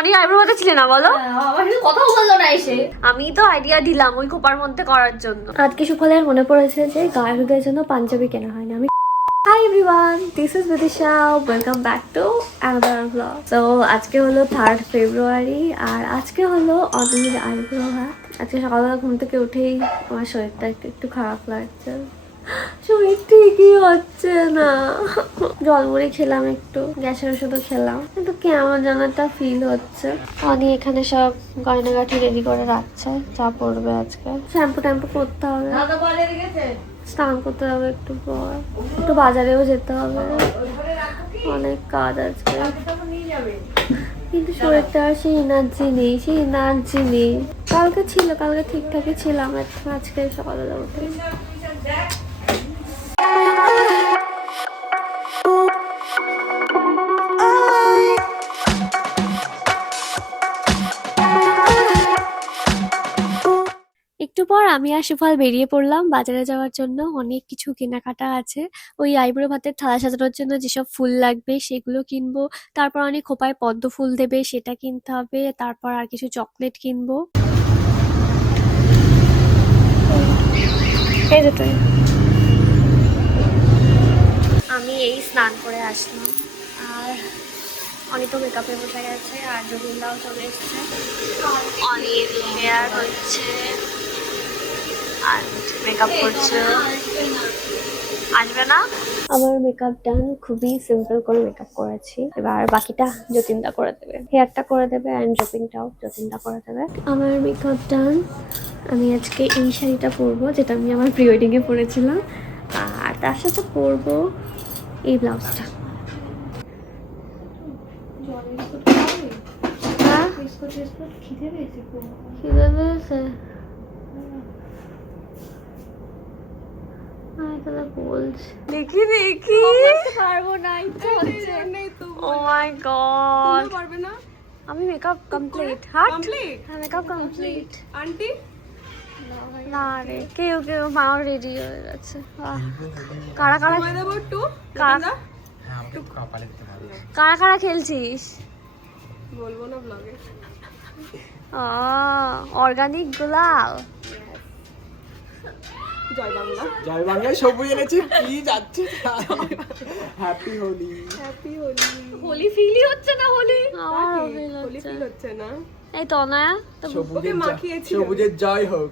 অনেক আইব্রো বাঁধাচ্ছিলে না বলো? আমার সাথে কথাও বললো না এসে। আমি তো আইডিয়া দিলাম ওই খোপার মধ্যে করার জন্য। আজকে সকালে মনে পড়েছে যে গায়ের জন্য পাঞ্জাবি কেনা হয়নি। আমি hi everyone, this is Bidisha, welcome back to another blog. তো আজকে হলো 3rd ফেব্রুয়ারি আর আজকে হলো অনির আইব্রো হাত। আজকে সকালবেলা ঘুম থেকে উঠেই আমার শরীরটা একটু খারাপ লাগছে, শরীর ঠিকই হচ্ছে না। জলমুড়ি খেলাম, একটু গ্যাসের ওষুধও খেলাম, কিন্তু কেমন যেন একটা ফিল হচ্ছে। অনি এখানে সব গয়নাগাঠি রেডি করে রাখছে, যা পড়বে আজকে। শ্যাম্পু ট্যাম্পু করতে হবে, স্নান করতে হবে একটু পর, একটু বাজারেও যেতে হবে, অনেক কাজ আজকে। কিন্তু শরীরটা আর সেই এনার্জি নেই, কালকে ছিল, কালকে ঠিকঠাকই ছিলাম, আজকে সকালবেলা উঠে একটু পর আমি আর সুফল বেরিয়ে পড়লাম বাজারে যাওয়ার জন্য। অনেক কিছু কেনাকাটা আছে, ওই আইব্রো ভাতের থালা সাজানোর জন্য যেসব ফুল লাগবে সেগুলো কিনবো, তারপর অনেক খোপায় পদ্ম ফুল দেবে সেটা কিনতে হবে, তারপর আর কিছু চকলেট কিনবো। এই দুটোই। আমি এই স্নান করে আসলাম আর অনেক তো মেকআপে বসে গেছে আর জবিনদাও চলে এসছে। অনেক হেয়ার হচ্ছে আর মেকআপ করছে, আসবে না। আমার মেকআপ ডান, খুবই সিম্পল করে মেকআপ করেছি। এবার বাকিটা যতীনদা করে দেবে, হেয়ারটা করে দেবে অ্যান্ড ড্রপিংটাও যতীনদা করে দেবে। আমার মেকআপ ডান। আমি আজকে এই শাড়িটা পরবো, যেটা আমি আমার প্রি ওয়েডিং এ পরেছিলাম, আর তার সাথে পরবো এই ব্লাউজটা। খিদে পেয়েছে? দেখি পারবো না, ও মাই গড। আমি মেকআপ কমপ্লিট। হ্যাঁ মেকআপ কমপ্লিট। আন্টি না রে, কেউ মাও রেডি হয়ে গেছে। কারা কারা কারা কারা খেলছিস বলবো না ব্লগে। অর্গানিক গোলাল। জয় বাংলা সবুজ এনেছি, কি যাচ্ছে। হ্যাপি হোলি। হোলি ফিলই হচ্ছে না, হোলি ফিল হচ্ছে না। এই তো না সবুজের জয় হোক।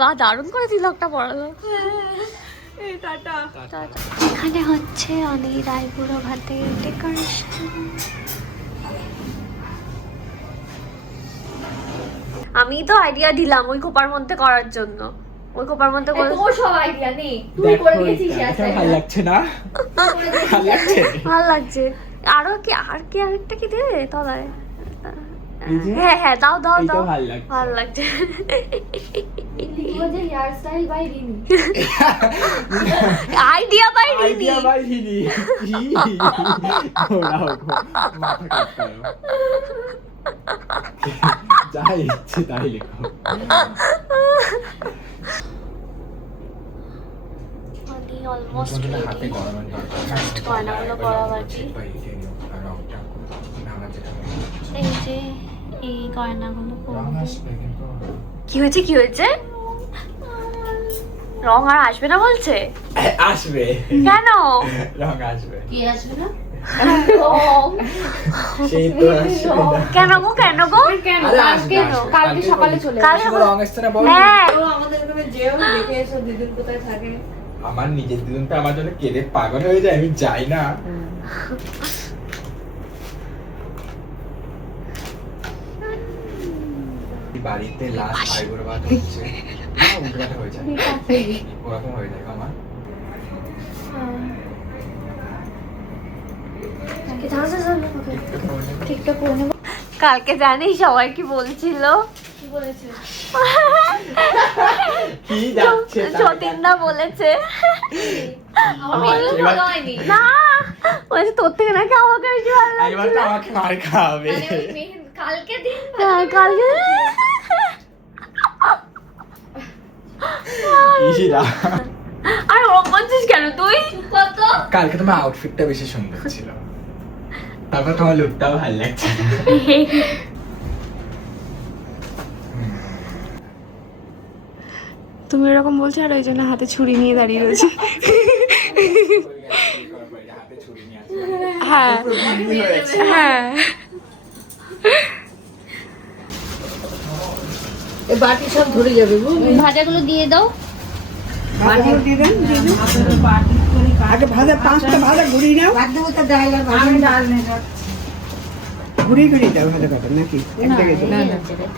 বাহ, দারুণ করে তিলকটা পড়ালো। এখানে হচ্ছে অনেক আইবুড়ো ভাতের ডেকোরেশন। আমি তো আইডিয়া দিলাম ওই খোপার মধ্যে করার জন্য, ওই খোপার মধ্যে তোর সব আইডিয়া নেই, তুই করে দিয়েছিস। ভালো লাগছে না? ভালো লাগছে। আরো কি আরেকটা কি দে তলায়? হ্যাঁ দাও ভালো লাগছে। Idea by Rini. যাই ইচ্ছে তাই লেখো। অলমোস্ট রেডি, জাস্ট গয়নাগুলো পরা বাকি। এই যে এই গয়নাগুলো পরবো। কি হয়েছে? রং আর আসবে না বলছে? আসবে। কেন রং আসবে? কি আসবে না? সেই তো আসবে না। কেন গো কালকে সকালে চলে আসবে। রং আসছে না বল। হ্যাঁ আমাদের এখানে যেও দেখে এসো দিদিন কোথায় থাকে। আমার নিজের দিদিনটা আমার জন্য কেঁদে পাগল হয়ে যায়, আমি যাই না। বাড়িতে লাস্ট আইবুড়ো ভাত হচ্ছে, উল্টোটা হয়ে যায়, ওরকম হয়ে যায় আমার। কালকে জানিস সবাই কি বলছিল? কি যাচ্ছে যতীনদা বলেছে না, বলছে তোর থেকে নাকি আমাকে বেশি ভালো লাগছে। আমাকে মার খাওয়াবে কালকে দিন। কালকে আর ওরকম বলছিস কেন তুই? কালকে তোমার আউটফিটটা বেশি সুন্দর ছিল। তারপর তোমার লুকটাও ভালো লাগছে। তুমি এরকম বলছো আর ওই জন্য হাতে ছুরি নিয়ে দাঁড়িয়ে রয়েছে। হাতে ছুরি নিয়ে আছে। হ্যাঁ হ্যাঁ বাটি সব ধরে যাবে বুঝলি? ভাজাগুলো দিয়ে দাও। বাটিও দিয়ে দেন, দিয়ে দেন। আগে ভাজা 5টা ভাজা ঘুরিয়ে নাও। বাদ দেবো তো ডাল আর ভাজা ডাল নেই। ঘুরিয়ে ঘুরিয়ে দাও ভাজা কাটা নাকি এক জায়গায় দাও।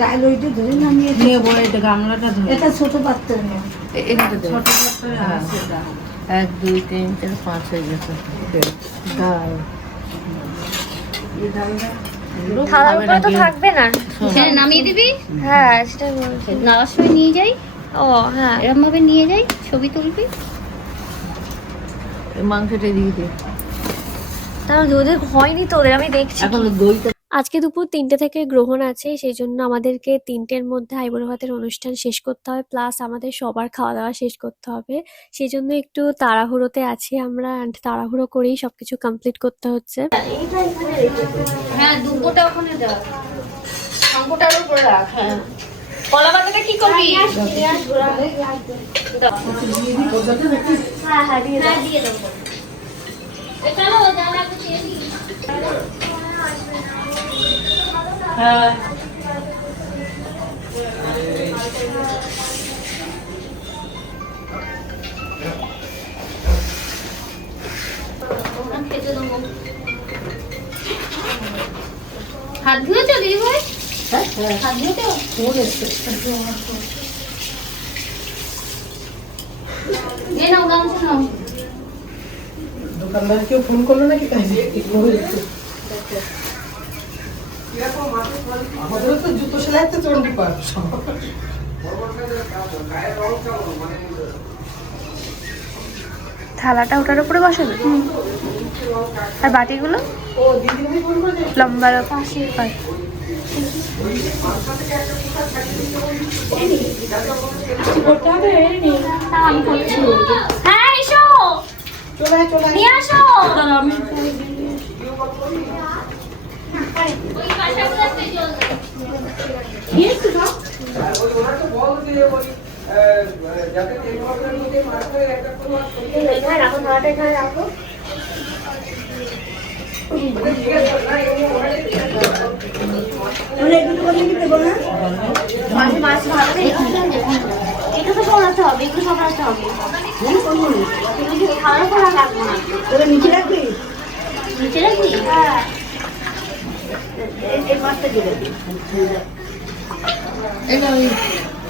ডাল ওইটা ধরে নামিয়ে নেবো। এটা গামলাটা ধরে, এটা ছোট পাত্র নেব। এটা ছোট পাত্রে আছে ডাল। 1 2 3 4 5 হয়ে গেছে ডাল। এই ডালটা থালার উপরে তো থাকবে না। সেটা নামিয়ে দিবি। হ্যাঁ সেটা বলছি। নামার সময় নিয়ে যাই, ও হ্যাঁ, এরকম ভাবে নিয়ে যাই, ছবি তুলবি। মাংসটা দিয়ে দে। তার ওদের হয়নি তো, ওদের আমি দেখছি। এখন দইটা আজকে দুপুর 3টে থেকে গ্রহণ আছে, সেই জন্য আমাদেরকে 3টের মধ্যে আইবুড়ো ভাতের অনুষ্ঠান শেষ করতে হবে, প্লাস আমাদের সবার খাওয়া দাওয়া শেষ করতে হবে। সেই জন্য একটু তাড়াহুড়োতে আছি আমরা, and তাড়াহুড়ো করেই সবকিছু কমপ্লিট করতে হচ্ছে। হ্যাঁ, দুপুরটা ওখানে দাও, শঙ্কটার উপরে রাখ। হ্যাঁ, কলা পাতাটা কি করবি? হ্যাঁ হ্যাঁ দিয়ে দাও। হ্যাঁ, দিয়ে দেবো। এখানে দাও, একটু খেয়ে দিই। হ্যাঁ খেতে দেবো। হাত ধুয়েছো দিদি ভাই? হাত ধুয়েছো? এ নাও, গামছা নাও। দোকানদার কেউ ফোন করলো নাকি কাজে? আমাদেরও তো জুতো সেলাই তো চন্ডি পার। থালাটা ওটার উপরে বসাবে আর বাটিগুলো ও দিদি ভাই ফোন করে লম্বা পাশে করতে হবে। আমি করছি। হ্যাঁ এসো, চলে চলে নিয়ে আসো। আমি ওই কাঁসাগুলো আসতে জল দাও। এখানে রাখো, থালাটা এখানে রাখো। মাঝে মাছ ভাববে, এটা তো সরাতে হবে, এগুলো সরাতে হবে। খাওয়ার পর আর রাখবো না। তোরা নিচে রাখবি? নিচে রাখবি? হ্যাঁ। এই মাছটা দিয়ে দিবি।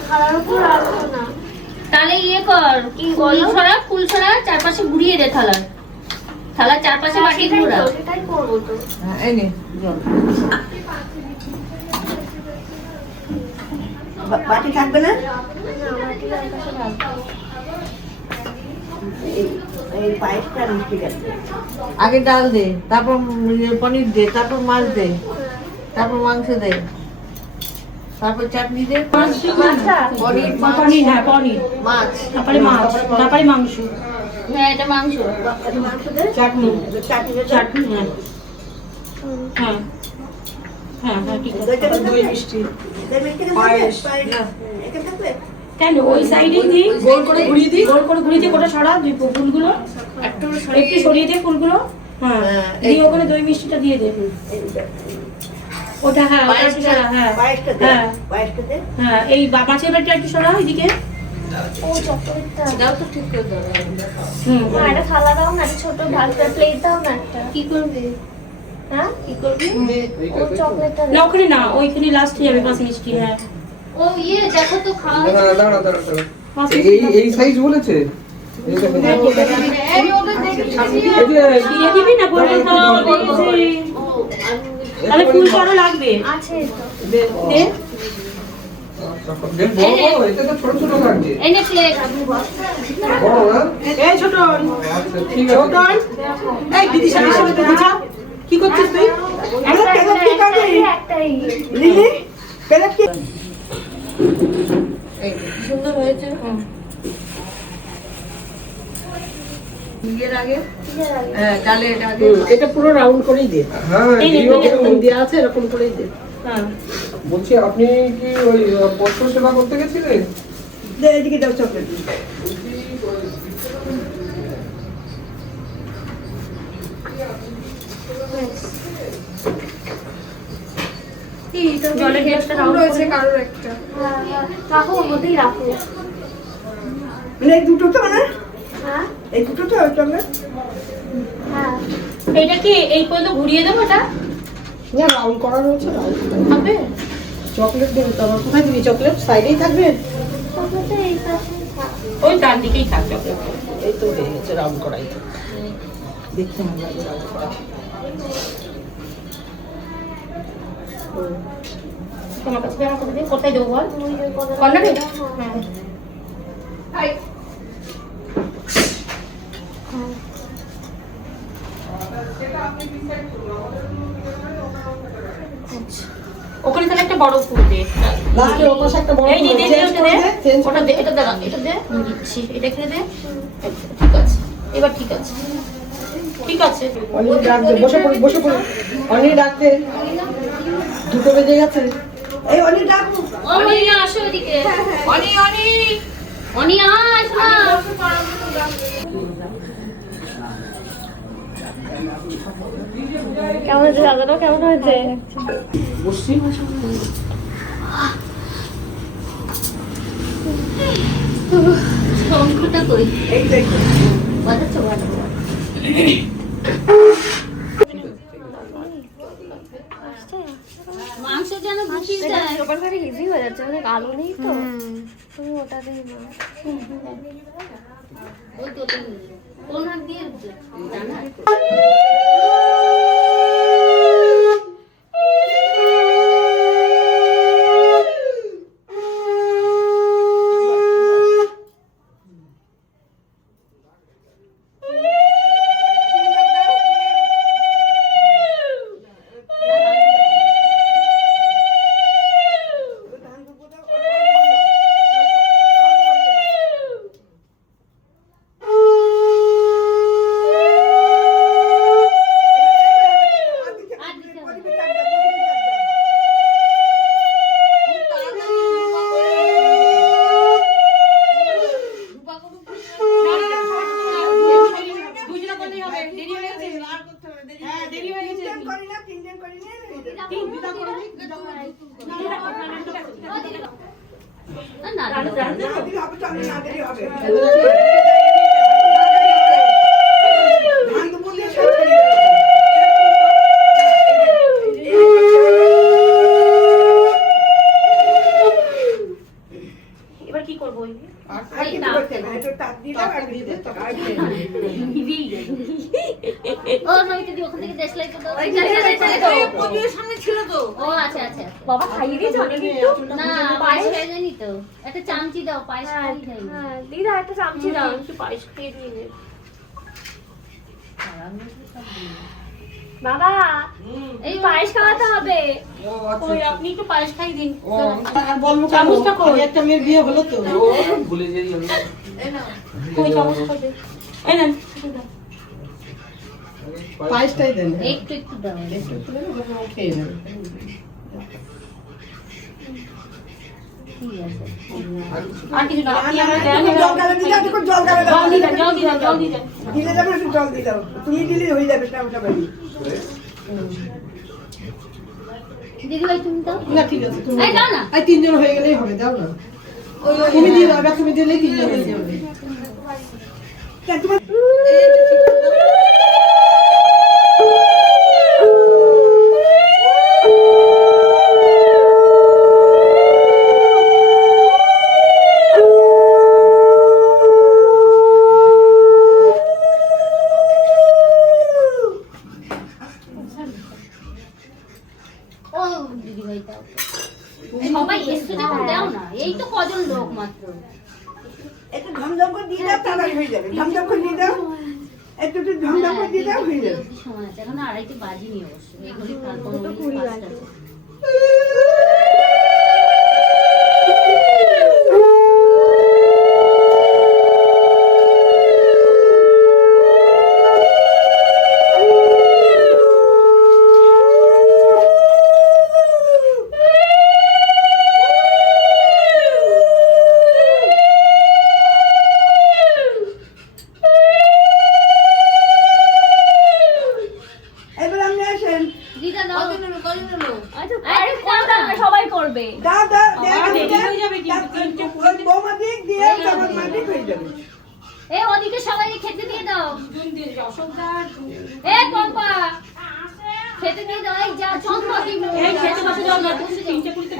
খাওয়ার উপর রাখবো না। তাহলে ইয়ে কর, কি ফুল ছড়া চারপাশে ঘুরিয়ে দে থালার। থালার চারপাশে বাটি ঘুরা। সেটাই করবো তো। এই নে জল। বাটি থাকবে না? এই পায়েসটা মিষ্টি লাগবে। আগে ডাল দে, তারপর পনির দে, তারপর মাছ দে, তারপর মাংস দে, তারপর চাটনি দে। পনির হ্যাঁ পনির মাছ, তারপরে মাছ, তারপরে মাংস। হ্যাঁ, এটা মাংস। চাটনি চাটনি হ্যাঁ হ্যাঁ হ্যাঁ হ্যাঁ ঠিক আছে। দই মিষ্টি পায়েস কেন ওই সাইডে দিই, গোল করে ঘুরিয়ে দিই, গোল করে ঘুরিয়ে দিয়ে গোটা ছড়া দুই ফুলগুলো একটু সরিয়ে দিয়ে ফুলগুলো। হ্যাঁ দিয়ে ওখানে দই মিষ্টিটা দিয়ে দে। ওটা হ্যাঁ ওটা একটু সরা। হ্যাঁ হ্যাঁ হ্যাঁ এই মাছের বাটিটা একটু সরা এদিকে। ও চকলেটটা দাও তো ঠিক করে দাও। না, একটা থালা দাও না, একটা ছোট ভাতটা প্লেট দাও না একটা। কি করবি? হ্যাঁ কি করবি? ও চকলেটটা না ওখানে না, ওইখানে লাস্টে যাবে পাঁচ মিষ্টি। হ্যাঁ ও ইয়ে দেখো তো খাওয়া। পাঁচ এই সাইজ বলেছে। এই ওদের দেখেছি। দিয়ে দিবি না করে তাহলে ফুল বড় লাগবে। আছে তো। দে এতে তো ছোট ছোট লাগছে। এনে প্লেট। বড় না? এই ছোট আচ্ছা ঠিক আছে। এই দিদি সামনে সামনে তো বুঝা কি করছিস তুই? আমরা প্যাকেট কি করবি? একটাই লিলি প্যাকেট কি সুন্দর হয়েছে। ইয়ের আগে হ্যাঁ ডালের আগে এটা পুরো রাউন্ড করেই দে। হ্যাঁ এই নে, দিও এরকম কিন্তু। দেওয়া আছে, এরকম করেই দে। হ্যাঁ বলছি আপনি কি ওই পশু সেবা করতে গেছিলেন? এদিকে দাও চকলেট জলের গ্লাসটা রাউন্ড রয়েছে কারোর একটা। রাখো ওর মধ্যেই রাখো। মানে এই দুটো তো মানে হ্যাঁ এই দুটো তো চকলেট হ্যাঁ এটা কি এই পর্যন্ত ঘুরিয়ে দেবো এটা? না রাউন্ড করা রয়েছে হবে? চকলেট দেবে তো আবার কোথায় দিবি চকলেট সাইডেই থাকবে চকলেটটা এই পাশে থাক। ওই ডান দিকেই থাক চকলেট। এই তো হয়ে গেছে রাউন্ড করাই তো দেখতে ভালো লাগে রাউন্ড করা তোমার কাছে আমার কাছে কোথায় দেবো বল? ওই যে কোনো কর্নারে? হ্যাঁ। হ্যাঁ। ওখানে তাহলে একটা বড় ফুল দে। লাস্টে ওর পাশে একটা বড় এই নে, দে, দে, ওটা দে। চেঞ্জ ওটা দে, এটা দে, এটা দে। আমি দিচ্ছি। এটা এখানে দে। ঠিক আছে। এবার ঠিক আছে। ঠিক আছে। অনেক ডাক দে বসে পড়ি অনেক ডাক দে দুটো বেজে গেছে এই অনেক ডাক অনি আসো এদিকে। অনি অনি আয় শোনা। কেমন হয়েছে সাজানো? কেমন হয়েছে? বসছি। শঙ্খটা কই? এই দেখ বাজাচ্ছো বাজাচ্ছো। মাংস যেন বুঝিস যায়। ওপর করে ইজি হয়ে যাচ্ছে, অনেক আলো নেই তো তুমি ওটাতেই না। ওই তো কোন হাত দিয়ে জানা। এবার কি করবো? ও নইতে দি ওখান থেকে দেশলাই তো দাও। সামনে ছিল তো ও আচ্ছা আচ্ছা। বাবা খাইয়ে দিয়েছে অনেক একটু। না পায়েস খেয়ে যায়নি তো। একটা চামচি দাও পায়েস হ্যাঁ খাই যায়নি। হ্যাঁ দিদা একটা চামচি দাও, একটু পায়েস খেয়ে দিয়ে নে। বাবা এই পায়েস খাওয়াতে হবে। ওই আপনি একটু পায়েস খাই দিন। আর বলবো চামচটা কই? একটা মেয়ের বিয়ে হলো তো ভুলে যাই আমি। ওই চামচটা দে। এই নেন। পায়েসটাই দেন একটু একটু দাও। খেয়ে নেবে ঠিক আছে। আর কিছু না, আপনি আমার দেন। জল গালে দিয়ে দাও, একটু জল গালে দাও। জল দিয়ে দেন, জল দিয়ে দেন, জল দিয়ে দেন। দিলে যাবে একটু জল দিয়ে দাও তুমি দিলে হয়ে যাবে টামটা বাড়ি দিদি ভাই তুমি দাও। না ঠিক আছে তুমি এই দাও না। এই তিনজন হয়ে গেলেই হবে দাও না তুমি দিয়ে দাও তুমি দিলেই তিনজন হয়ে যাবে তোমার ও দিদি ভাই দাও। সবাই এসে যখন দাও না। এই তো কজন লোক মাত্র। একটু ঝমঝম করে দিয়ে দাও তাড়াতাড়ি হয়ে যাবে ঝমঝম করে দিয়ে দাও একটু ঝমঝম করে দিয়ে দাও হয়ে যাবে অবধি সময় আছে। এখন 2:30 বাজিনি অবশ্য। এগুলি তারপর ওই 5টা। আরে করবে না, সবাই করবে। এ ওদিকে সবাই খেতে দিয়ে দাও। এ পম্পা খেতে দিয়ে দাও। এই যা চম্পা দিন। এই খেতে বসে যাও না, তিনটে কুড়িতে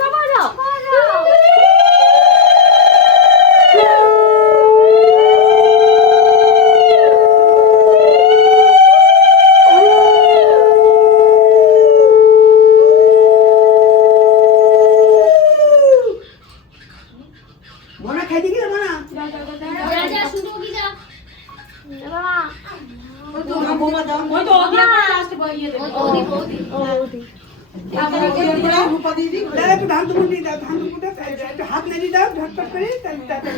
সবাই যাও। যা যা শুরু কি যা। ওই তো ওদিকে লাস্টে বইয়ে দেবে। ওদি হাত মেরে দাও ঝটপট করে তাড়াতাড়ি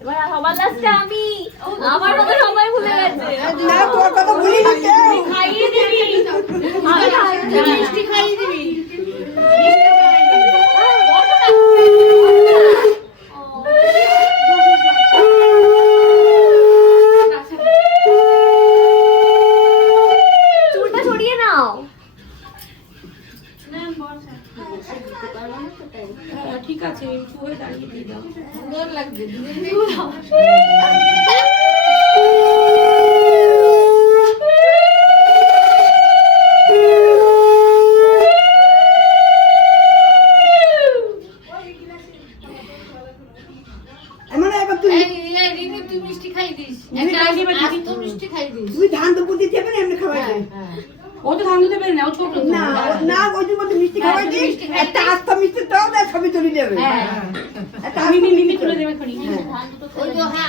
এবার সবার লাস্টে আমি। আমার কথা সবাই ভুলে গেছে। না তোর কথা ভুলি না কেউ খাইয়ে দিবি। আমি খাইয়ে দিবি। মিষ্টি খাইয়ে দিবি। চুলটা সরিয়ে নাও। হ্যাঁ, ঠিক আছে একটু হয়ে দাঁড়িয়ে দিয়ে দাও। সুন্দর লাগছে তুই মিষ্টি খাই দিস। তুমি ধান দুপুতি দেবে না এমনি খাওয়াই দেয় ও তো ধান দিতে পারে না, ও ছোট তো। না না ওই জন্য মিষ্টি খাওয়াই দিই একটা আস্তা মিষ্টি দাও না ছবি তুলে দেবে একটা মিমি তুলে দেবে খনি। ওই তো হ্যাঁ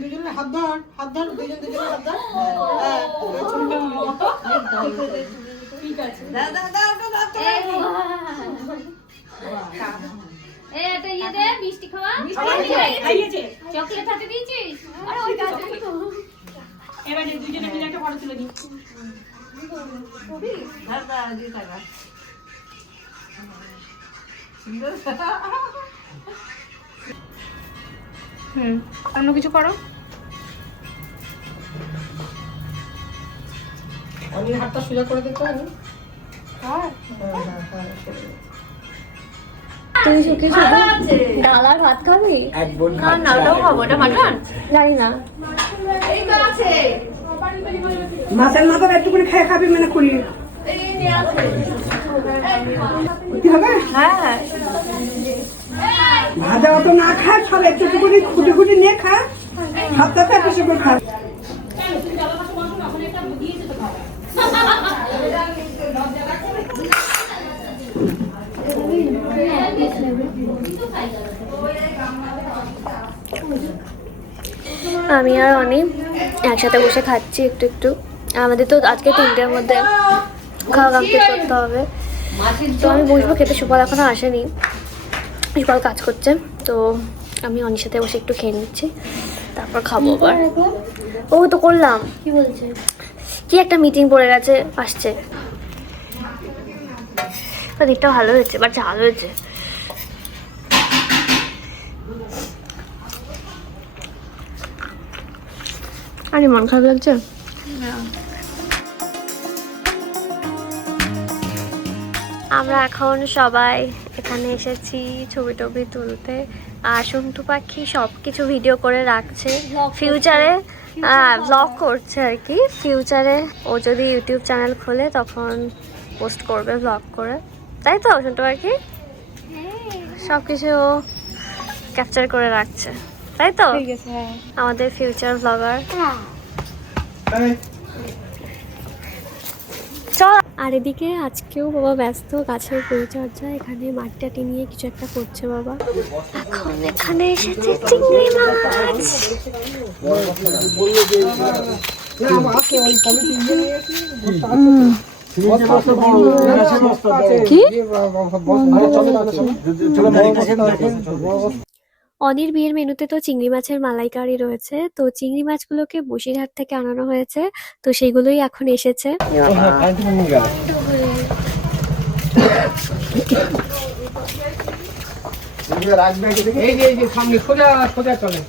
দুজনের হাত ধর দুজনের হাত ধর ঠিক আছে। এ এটা ইয়ে দে মিষ্টি খাওয়া। খাইয়েছে। চকলেট হাতে দিয়েছিস? আরে ওই কাছে তো। এবারে দুজনে মিলে একটা ফটো তুলে দিই। অন্য কিছু করো। আমি হাতটা সোজা করে দিতে হবে তুই কিছু ডাল আর ভাত খাবি? এক বোন না ওটাও খাবো। ওটা মাটন জানি না। মাছের মাথা একটু করে খেয়ে খাবি মানে করি কি হবে হ্যাঁ ভাজা অত না খায় সব একটু একটু করে খুঁটে খুঁটে নিয়ে খা হাতটাতে একটু করে খা আমি আর অনি একসাথে বসে খাচ্ছি একটু একটু। আমাদের তো আজকে 3টের মধ্যে খাওয়া কমপ্লিট করতে হবে, তো আমি বসবো খেতে। সুফল এখনো আসেনি, সুফল কাজ করছে, তো আমি অনির সাথে বসে একটু খেয়ে নিচ্ছি, তারপর খাবো আবার। ও তো করলাম, কি বলছে, কি একটা মিটিং পড়ে গেছে, আসছে। দিকটা ভালো হয়েছে, বাট ঝাল হয়েছে। আরে মন খারাপ লাগছে। আমরা এখন সবাই এখানে এসেছি ছবি টবি তুলতে, আর সন্টু পাখি সব কিছু ভিডিও করে রাখছে, ফিউচারে ব্লগ করছে আর কি। ফিউচারে ও যদি ইউটিউব চ্যানেল খোলে তখন পোস্ট করবে ব্লগ করে, তাই তো সন্টু পাখি? সব কিছু ক্যাপচার করে রাখছে, তাই তো? আমাদের ফিউচার ব্লগার। চল। আর এদিকে আজকেও বাবা ব্যস্ত গাছের পরিচর্যা, এখানে মাটি নিয়ে কিছু একটা করছে বাবা। এখন এখানে এসেছে চিংড়ি মাছ। অনির বিয়ের মেনুতে তো চিংড়ি মাছের মালাইকারি রয়েছে, তো চিংড়ি মাছগুলোকে বসিরহাট থেকে আনানো হয়েছে, তো সেগুলোই এখন এসেছে। এই যে সামনে সোজা সোজা চলে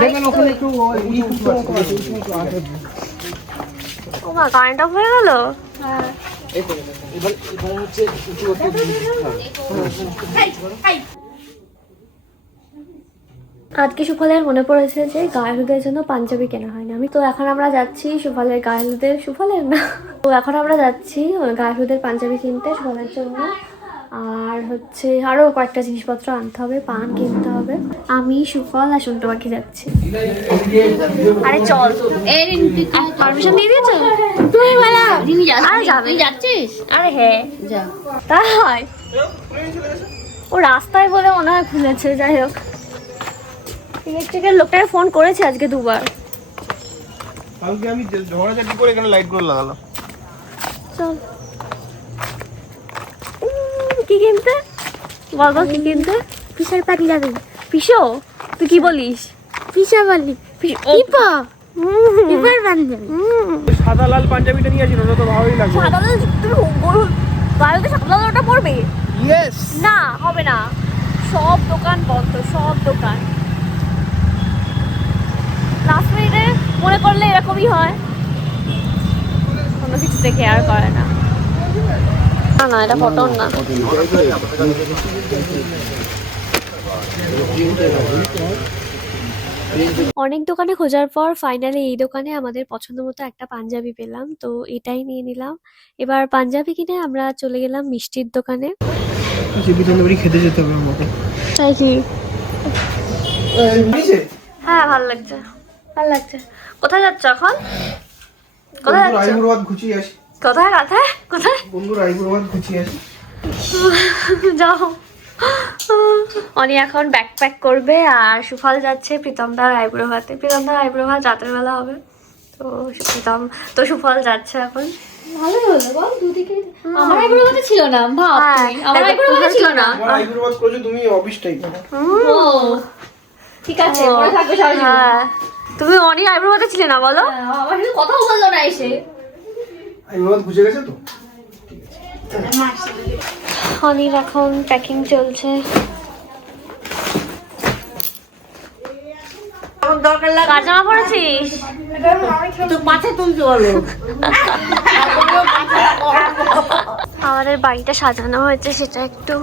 দেখবেন ওখানে একটু ও মা, কারেন্ট অফ হয়ে গেল। আজকে সুফলের মনে পড়েছে যে গায়ে হলুদের জন্য পাঞ্জাবি কেনা হয়নি। আমি তো এখন আমরা যাচ্ছি সুফলের গায়ে হলুদের, সুফলের না, তো এখন আমরা যাচ্ছি গায়ে হলুদের পাঞ্জাবি কিনতে সুফলের জন্য। আর হচ্ছে আরো কয়েকটা জিনিসপত্র আনতে হবে, পান কিনতে হবে। আমি, সুফল আর সন্টু পাখি যাচ্ছি। আরে চল, পারমিশন দিয়ে দিয়েছো তুমি? তুই যাচ্ছিস? আরে হ্যাঁ, যা। তাই ও রাস্তায় বলে মনে হয় খুলেছে। যাই হোক, ইলেকট্রিকের লোকটাকে ফোন করেছে আজকে 2 বার। কালকে আমি ঝগড়াঝাটি করে এখানে লাইট গুলো লাগালাম। চল, কি কিনতে বল, বল কি কিনতে? পিসার পাটি যাবে। পিসো, তুই কি বলিস? পিসা বলি, পিপা পিপার পাঞ্জাবি। সাদা লাল পাঞ্জাবিটা নিয়ে আসি, ওটা তো ভালোই লাগবে। সাদা লাল তুমি গরু গায়ে সাদা লাল ওটা পরবে? ইয়েস। না, হবে না, সব দোকান বন্ধ, সব দোকান। লাস্ট মিনিটে মনে করলে এরকমই হয়, কোনো কিছু দেখে আর করে না। না না, এটা ফটো না। অনেক দোকানে খোঁজার পর ফাইনালি এই দোকানে আমাদের পছন্দ মতো একটা পাঞ্জাবি পেলাম, তো এটাই নিয়ে নিলাম। এবার পাঞ্জাবি কিনে আমরা চলে গেলাম মিষ্টির দোকানে। খেতে যেতে হবে আমাকে। তাই কি? হ্যাঁ, ভালো লাগছে, ভালো লাগছে। কোথায় যাচ্ছ এখন? কোথায় যাচ্ছ? আইবুড়োবাদ ঘুচিয়ে আসি। কোথায় কোথায় কোথায়? বন্ধুর আইবুড়োবাদ ঘুচিয়ে আসি। যাও। অনি এখন ব্যাকপ্যাক করবে আর সুফল যাচ্ছে প্রীতমদার আইব্রো ভাতে। প্রীতমদার আইব্রো ভাত রাতের বেলা হবে, তো সুফল যাচ্ছে এখন। ভালোই হলো বল, দুদিকে। আমার আইবুড়ো ভাতে ছিল না, ভাব তুমি। আমার আইবুড়ো ভাতে ছিল না। আমার আইবুড়োবাদ করেছো তুমি, অফিসটাই করো। ও ঠিক আছে, মনে থাকবে সারা জীবন। হ্যাঁ, তুমি অনি আইব্রো ভাতে ছিলে না বলো? আমার সাথে কথাও বললো না এসে। আইবুড়োবাদ ঘুচে গেছে তো। অনির এখন প্যাকিং চলছে। দরকার লাগে কার জামা পরেছিস? তো মাথা তুলতে বলো। আমাদের বাড়িটা সাজানো হয়েছে, সেটা একটু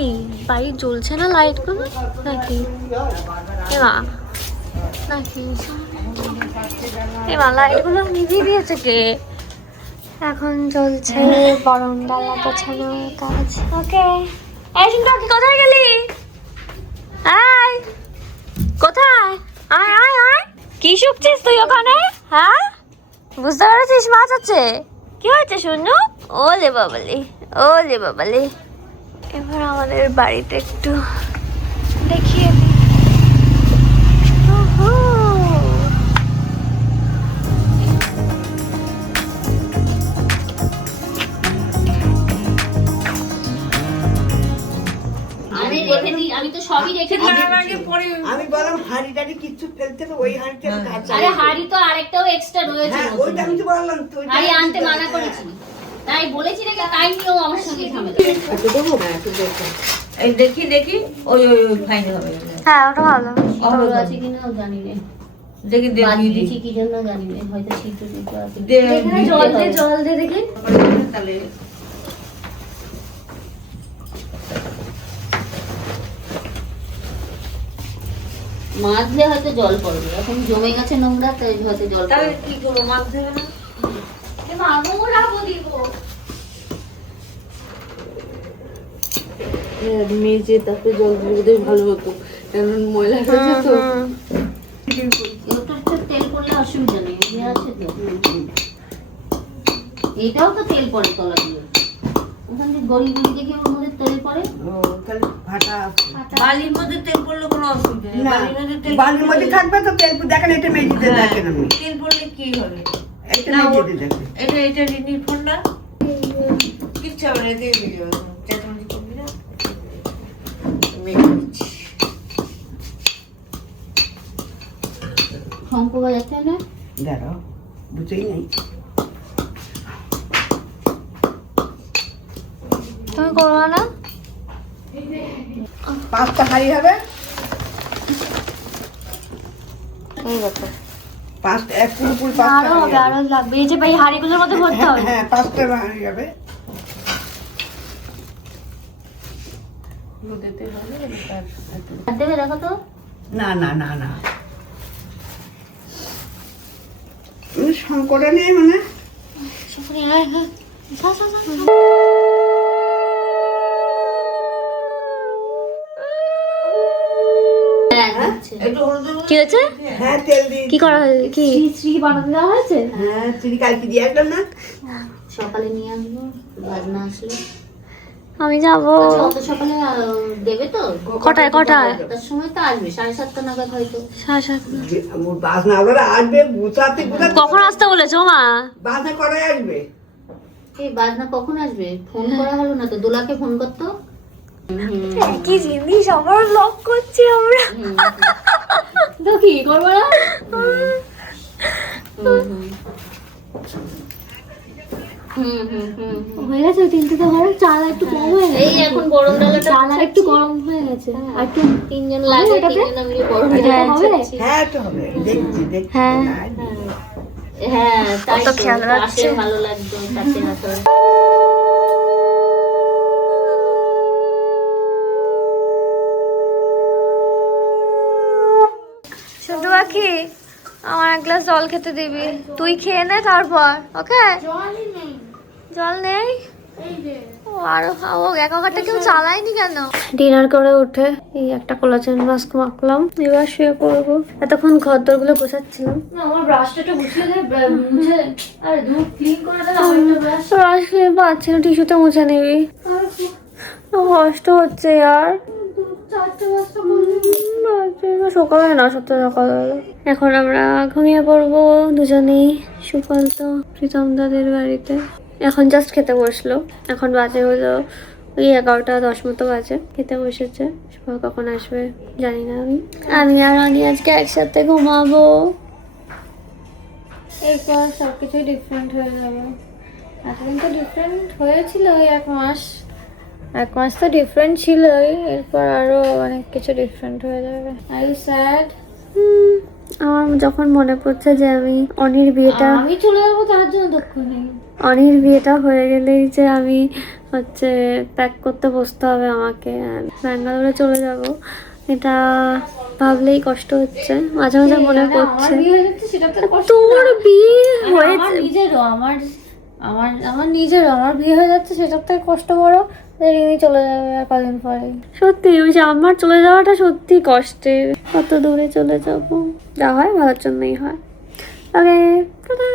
এই বাড়ি জ্বলছে না লাইটগুলো নাকি? এমা নাকি এমা লাইটগুলো নিভিয়ে দিয়েছে কে? এখন চলছে বরণডালা গোছানোর কাজ। ওকে, এই শুনটা কি কোথায় গেলি? আয়, কোথায়? আয় আয় আয়, কি শুকছিস তুই ওখানে? হ্যাঁ, বুঝতে পেরেছিস মাছ আছে? কি হয়েছে শুনু? ওলে বাবালে, ওলে বাবালে। এবার আমাদের বাড়িতে একটু দেখিয়ে দিই। ওহো, আরে রেখে দিই, আমি তো সবই রেখে দিই। আমি বললাম হাঁড়ি টাড়ি কিচ্ছু ফেলতে না, ওই হাঁড়িটা আরে হাড়ি তো আরেকটাও এক্সট্রা রয়েছে। হ্যাঁ, ওইটা আমি তো বললাম তো, ওইটা হাড়ি আনতে মানা করেছি, তাই বলেছি রেখে, তাই নিয়েও আমার সঙ্গে ঝামেলা। একটু দেবো না, একটু দেখো। এই দেখি দেখি, ওই ওই ওই ফাইনাল হবে। হ্যাঁ ওটা ভালো। অমর আছে কিনা জানি না, দেখি বাদ দেখি দিয়েছি কি জন্য জানি না, হয়তো সিদ্ধ দিতে আছে। জল দে দেখি। তাহলে মাছ দিয়ে হয়তো জল পড়বে, এখন জমে গেছে নোংরা, তাই হয়তো জল তাহলে পড়বে। কি করবো, মাছ দেবে না? মেজে তারপরে জল দিয়ে ভালো হতো, কারণ ময়লা হয়েছে তো। একটু একটু তেল পড়লে অসুবিধা নেই, ইয়ে আছে তো। এইটাও তো তেল পড়ে তলা দিয়ে। ওখান থেকে গড়ি দেখে ওর মধ্যে তেল পড়ে। ও তাহলে ফাটা আছে। বালির মধ্যে তেল পড়লে কোনো অসুবিধা নেই। না, বালির মধ্যে তেল বালির মধ্যে থাকবে তো তেল দেখেন, এটা মেঝেতে দেখেন আপনি, তেল পড়লে কি হবে? এটা না, মেঝেতে দেখেন। এটা রিনির ফোন না? কিচ্ছু হবে না, দিয়ে দিও। চেঁচামেচি করবি না। মেখে দিচ্ছি। শঙ্খ বাজাতে না দাঁড়াও, বুঝেই নাই। তুমি করবা না? 5টা হাঁড়ি হবে, এই দেখো 5টা এক পুরোপুরি 5টা আরো হবে, আরো লাগবে। এই যে ভাই হাঁড়িগুলোর মধ্যে ভরতে হবে। হ্যাঁ 5টা হাঁড়ি হবে। দুধেতে হবে তার আর দেবে দেখো তো। না না না না, শঙ্করে নেই মানে একটু হলুদ দেবো। কি হয়েছে? হ্যাঁ তেল দিয়ে, কি করা হয়েছে? কি শ্রী বানাতে দেওয়া হয়েছে? হ্যাঁ চিনি কালকে দিয়ে আসলাম না। সকালে নিয়ে আসবো, বাজনা আসলে। আমি যাবো। আচ্ছা, অত সকালে দেবে তো? কটায়? 7টার সময় তো আসবে, 7:30 নাগাদ হয়তো। 7:30। বাসনা ওরা আসবে, গুছাতে গুছাতে কখন আসতে বলেছো মা? বাসনা করে আসবে। এই বাজনা কখন আসবে? ফোন করা হলো না তো, দোলাকে ফোন করতো। কি জিনিস আবার ব্লগ করছি আমরা। তো কি করবো না? হয়ে গেছে 3টা ঘরে চাল একটু কম হয়ে গেছে। এই এখন গরম ডালাটা চাল আর একটু গরম হয়ে গেছে। আর একটু 3 জন লাগে, ওটাতে? 3 জন মিলে গরম হ্যাঁ, ডালা হবে? খাচ্ছি। হ্যাঁ তো হবে, দেখছি দেখছি। হ্যাঁ। না, হ্যাঁ, তাই কত তো, খেয়াল রাখছে। পাশে ভালো লাগতো কাছে হাতে। শুনতে পাখি, আমার এক গ্লাস জল খেতে দিবি। তুই খেয়ে নে তারপর, ওকে? জল নেই? ও আরো খাবো, একাকারটা কেউ চালায়নি কেন? ডিনার করে উঠে এই একটা কোলাজেন মাস্ক মাখলাম, এবার শুয়ে পড়বো। এতক্ষণ ঘরদোর গুলো গোছাচ্ছিলাম। আমার ব্রাশটা একটু গুছিয়ে দে, মুছে আরে দুধ ক্লিন করে দে না, ওইটা ব্রাশ। ব্রাশ খেয়ে পাচ্ছি না, টিস্যুতে মুছে নিবি। কষ্ট হচ্ছে আর। 4টে ব্রাশটা করলি। সকালে না, সত্যি সকালে। এখন আমরা ঘুমিয়ে পড়বো দুজনেই সুফলত প্রীতম দাদের বাড়িতে। এখন জাস্ট খেতে বসলো, এখন বাজে হলো ওই 11:10 মতো বাজে। খেতে বসেছে, সুফল কখন আসবে জানি না। আমি আর অনি আজকে একসাথে ঘুমাবো, এরপর সবকিছুই ডিফারেন্ট হয়ে যাবে। এতদিন তো ডিফারেন্ট হয়েছিল, ওই 1 মাস তো ডিফারেন্ট ছিলই, এরপর আরো অনেক কিছু ডিফারেন্ট হয়ে যাবে। Are you sad? আমার যখন মনে পড়ছে যে আমি অনির বিয়েটা, আমি চলে যাবো তার জন্য দুঃখ নেই। অনির বিয়েটা হয়ে গেলেই যে আমি হচ্ছে প্যাক করতে বসতে হবে আমাকে, ব্যাঙ্গালোরে চলে যাব, এটা ভাবলেই কষ্ট হচ্ছে। মাঝে মাঝে মনে আমার পড়ছে বিয়ে হয়ে যাচ্ছে, সেটা তো কষ্ট। তোর বিয়ে আমার হয়েছে। নিজেরও, আমার বিয়ে হয়ে যাচ্ছে, সেটার থেকে কষ্ট বড় রিনি চলে যাবে আর কদিন পরে। সত্যি ওই যে আমার চলে যাওয়াটা সত্যি কষ্টের। কত দূরে চলে যাব, যা হয় ভালোর জন্যই হয়। ওকে, টাটা।